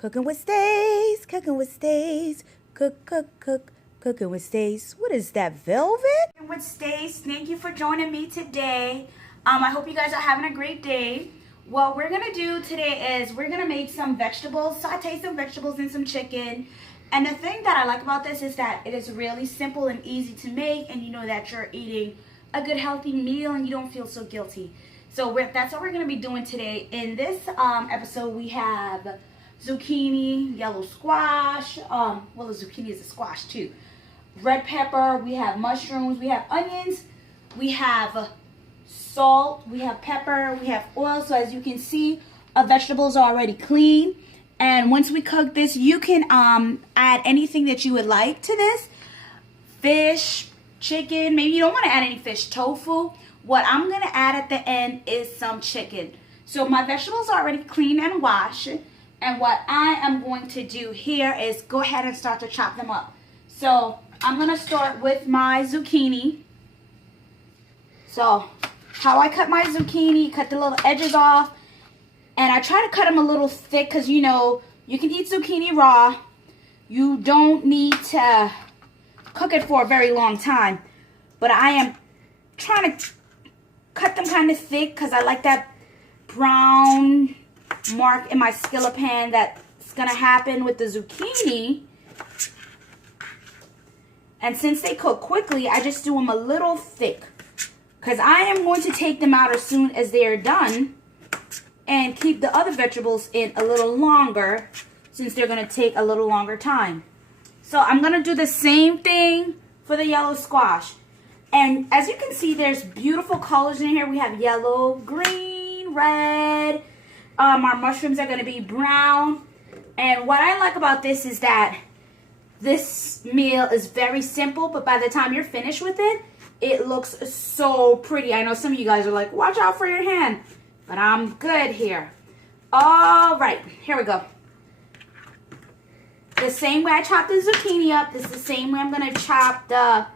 Cooking with Stace, cooking with Stace, cooking with Stace. What is that, velvet? Cooking with Stace, thank you for joining me today. I hope you guys are having a great day. What we're gonna do today is we're gonna make some vegetables, saute some vegetables and some chicken. And the thing that I like about this is that it is really simple and easy to make, and you know that you're eating a good healthy meal and you don't feel so guilty. So that's what we're gonna be doing today. In this episode, we have zucchini, yellow squash, well, the zucchini is a squash too, red pepper, we have mushrooms, we have onions, we have salt, we have pepper, we have oil. So as you can see, our vegetables are already clean. And once we cook this, you can add anything that you would like to this. Fish, chicken, maybe you don't want to add any fish, tofu. What I'm going to add at the end is some chicken. So my vegetables are already clean and washed. And what I am going to do here is go ahead and start to chop them up. So I'm going to start with my zucchini. So how I cut my zucchini, cut the little edges off. And I try to cut them a little thick because, you know, you can eat zucchini raw. You don't need to cook it for a very long time. But I am trying to cut them kind of thick because I like that brown mark in my skillet pan that's gonna happen with the zucchini. And since they cook quickly, I just do them a little thick because I am going to take them out as soon as they are done and keep the other vegetables in a little longer since they're gonna take a little longer time. So I'm gonna do the same thing for the yellow squash. And as you can see, there's beautiful colors in here. We have yellow, green, red. Our mushrooms are going to be brown. And what I like about this is that this meal is very simple, but by the time you're finished with it, it looks so pretty. I know some of you guys are like, watch out for your hand, but I'm good here. All right, here we go. The same way I chopped the zucchini up, this is the same way I'm going to chop the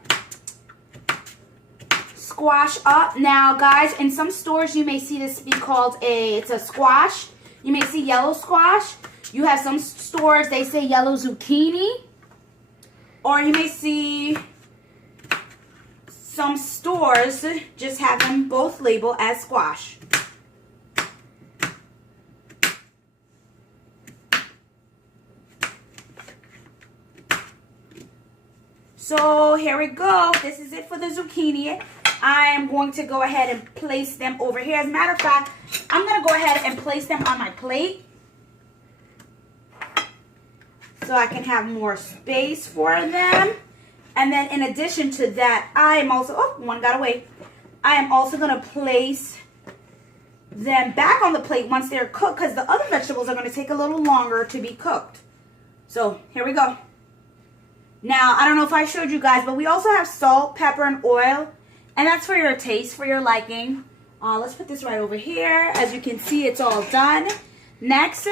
squash up. Now guys, in some stores you may see this be called it's a squash. You may see yellow squash. You have some stores they say yellow zucchini, or you may see some stores just have them both labeled as squash. So here we go. This is it for the zucchini. I am going to go ahead and place them over here. As a matter of fact, I'm going to go ahead and place them on my plate so I can have more space for them. And then in addition to that, I am also, oh, one got away. I am also going to place them back on the plate once they're cooked because the other vegetables are going to take a little longer to be cooked. So here we go. Now, I don't know if I showed you guys, but we also have salt, pepper, and oil. And that's for your taste, for your liking. Let's put this right over here. As you can see, it's all done. Next,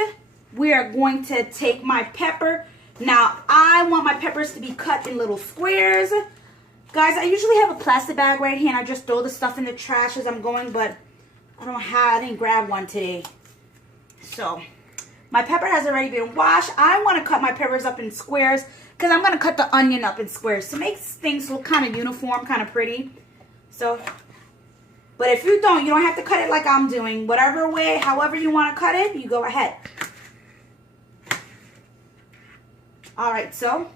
we are going to take my pepper. Now, I want my peppers to be cut in little squares. Guys, I usually have a plastic bag right here, and I just throw the stuff in the trash as I'm going, but I didn't grab one today. So, my pepper has already been washed. I want to cut my peppers up in squares because I'm going to cut the onion up in squares to make things look kind of uniform, kind of pretty. So, but if you don't have to cut it like I'm doing. Whatever way, however you want to cut it, you go ahead. All right, so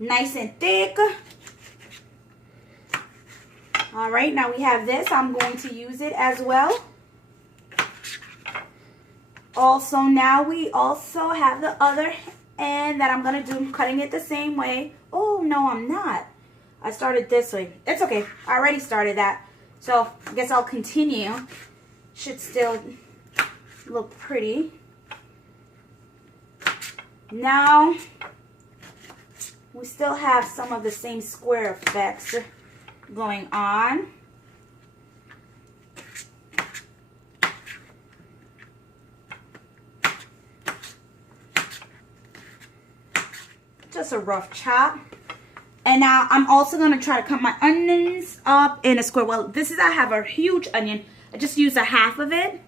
nice and thick. All right, now we have this. I'm going to use it as well. Also, now we also have the other end that I'm going to do. I'm cutting it the same way. Oh, no, I'm not. I started this way. It's okay. I already started that. So, I guess I'll continue. Should still look pretty. Now, we still have some of the same square effects going on. Just a rough chop. And now I'm also going to try to cut my onions up in a square. Well, I have a huge onion. I just used a half of it.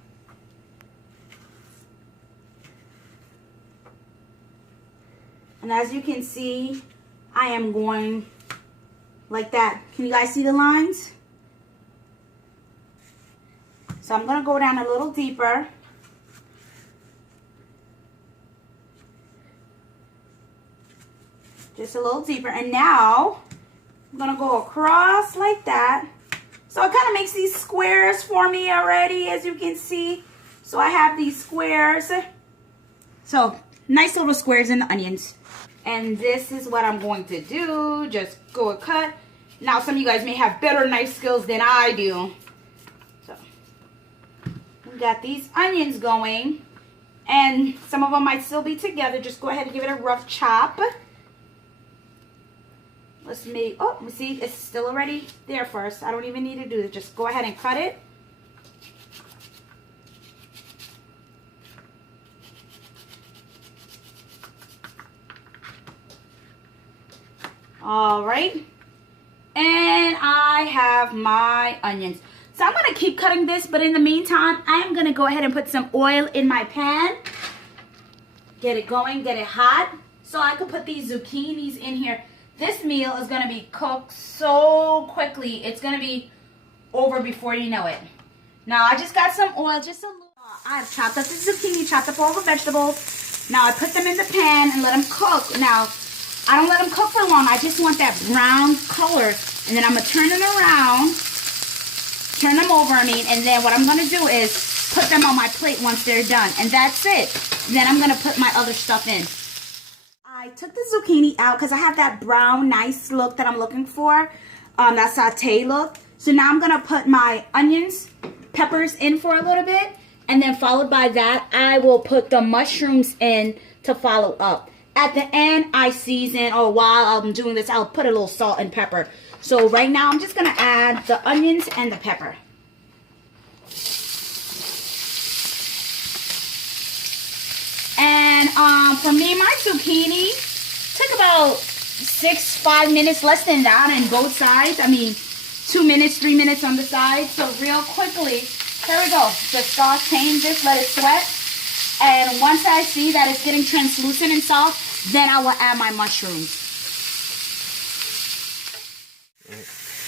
And as you can see, I am going like that. Can you guys see the lines? So I'm going to go down a little deeper. Just a little deeper. And now I'm going to go across like that. So it kind of makes these squares for me already, as you can see. So I have these squares. So nice little squares in the onions. And this is what I'm going to do. Just go and cut. Now some of you guys may have better knife skills than I do. So we got these onions going. And some of them might still be together. Just go ahead and give it a rough chop. Let's make, oh, see, it's still already there first. I don't even need to do it. Just go ahead and cut it. All right. And I have my onions. So I'm going to keep cutting this, but in the meantime, I am going to go ahead and put some oil in my pan. Get it going, get it hot, so I can put these zucchinis in here. This meal is going to be cooked so quickly. It's going to be over before you know it. Now, I just got some oil, just a little. I have chopped up the zucchini, chopped up all the vegetables. Now, I put them in the pan and let them cook. Now, I don't let them cook for long. I just want that brown color. And then I'm going to turn them around, turn them over, and then what I'm going to do is put them on my plate once they're done. And that's it. And then I'm going to put my other stuff in. I took the zucchini out because I have that brown, nice look that I'm looking for, that saute look. So now I'm going to put my onions, peppers in for a little bit, and then followed by that, I will put the mushrooms in to follow up. At the end, I season, or while I'm doing this, I'll put a little salt and pepper. So right now, I'm just going to add the onions and the pepper. And for me, my zucchini took about 5 minutes, less than that, on both sides. I mean, 2 minutes, 3 minutes on the side. So real quickly, here we go. Just sauteing this, let it sweat. And once I see that it's getting translucent and soft, then I will add my mushrooms.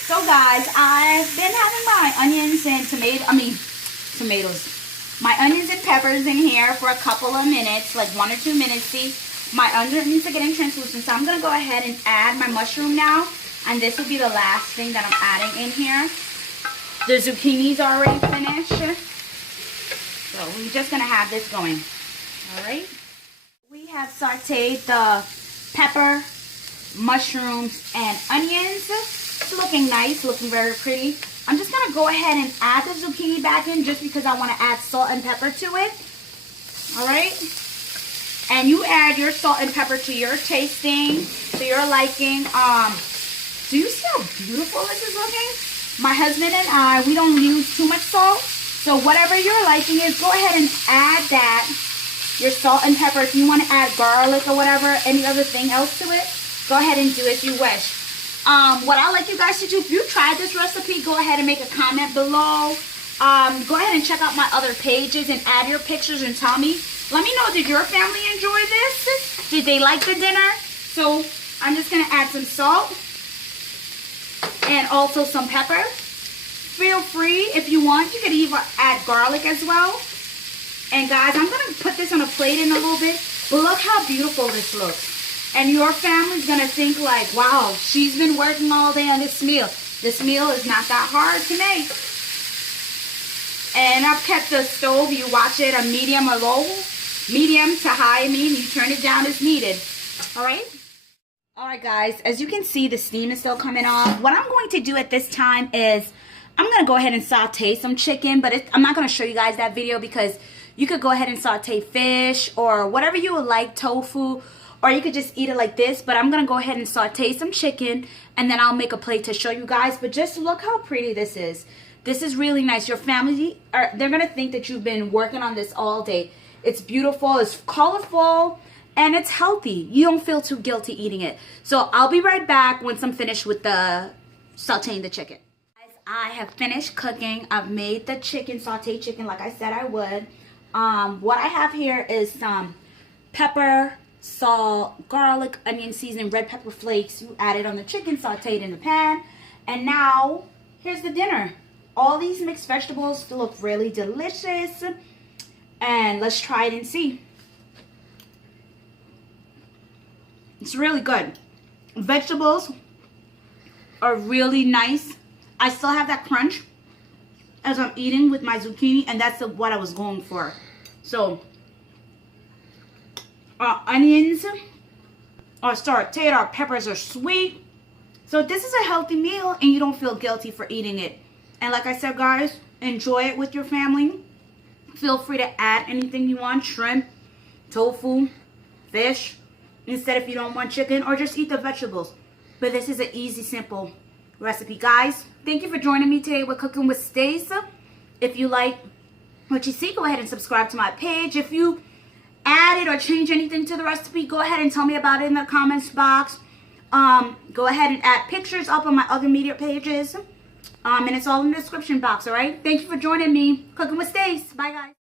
So guys, I've been having my onions and tomatoes. My onions and peppers in here for a couple of minutes, like 1 or 2 minutes. See, my onions are getting translucent, so I'm going to go ahead and add my mushroom now. And this will be the last thing that I'm adding in here. The zucchini's already finished. So we're just going to have this going. All right. We have sauteed the pepper, mushrooms, and onions. It's looking nice, looking very pretty. I'm just going to go ahead and add the zucchini back in just because I want to add salt and pepper to it. All right. And you add your salt and pepper to your tasting, to your liking. Do you see how beautiful this is looking? My husband and I, we don't use too much salt. So whatever your liking is, go ahead and add that. Your salt and pepper. If you want to add garlic or whatever, any other thing else to it, go ahead and do as you wish. What I like you guys to do, if you tried this recipe, go ahead and make a comment below. Go ahead and check out my other pages and add your pictures and tell me. Let me know, did your family enjoy this? Did they like the dinner? So I'm just going to add some salt and also some pepper. Feel free, if you want, you could even add garlic as well. And guys, I'm going to put this on a plate in a little bit. But look how beautiful this looks. And your family's going to think like, wow, she's been working all day on this meal. This meal is not that hard to make. And I've kept the stove, you watch it on medium or low. Medium to high, you turn it down as needed. All right? All right, guys, as you can see, the steam is still coming off. What I'm going to do at this time is I'm going to go ahead and saute some chicken. But I'm not going to show you guys that video because you could go ahead and saute fish or whatever you would like, tofu. Or you could just eat it like this. But I'm going to go ahead and saute some chicken. And then I'll make a plate to show you guys. But just look how pretty this is. This is really nice. Your family, they're going to think that you've been working on this all day. It's beautiful. It's colorful. And it's healthy. You don't feel too guilty eating it. So I'll be right back once I'm finished with the sauteing the chicken. Guys, I have finished cooking. I've made the chicken, sauteed chicken like I said I would. What I have here is some pepper, salt, garlic, onion seasoning, red pepper flakes. You add it on the chicken, sauteed in the pan. And now, here's the dinner. All these mixed vegetables look really delicious. And let's try it and see. It's really good. Vegetables are really nice. I still have that crunch as I'm eating with my zucchini, and that's what I was going for. So, our onions are sauteed, our peppers are sweet. So this is a healthy meal, and you don't feel guilty for eating it. And like I said, guys, enjoy it with your family. Feel free to add anything you want, shrimp, tofu, fish, instead if you don't want chicken, or just eat the vegetables. But this is an easy, simple recipe. Guys, thank you for joining me today with Cooking with Stace. If you like what you see, go ahead and subscribe to my page. If you added or changed anything to the recipe, go ahead and tell me about it in the comments box. Go ahead and add pictures up on my other media pages. And it's all in the description box, all right? Thank you for joining me. Cooking with Stace. Bye, guys.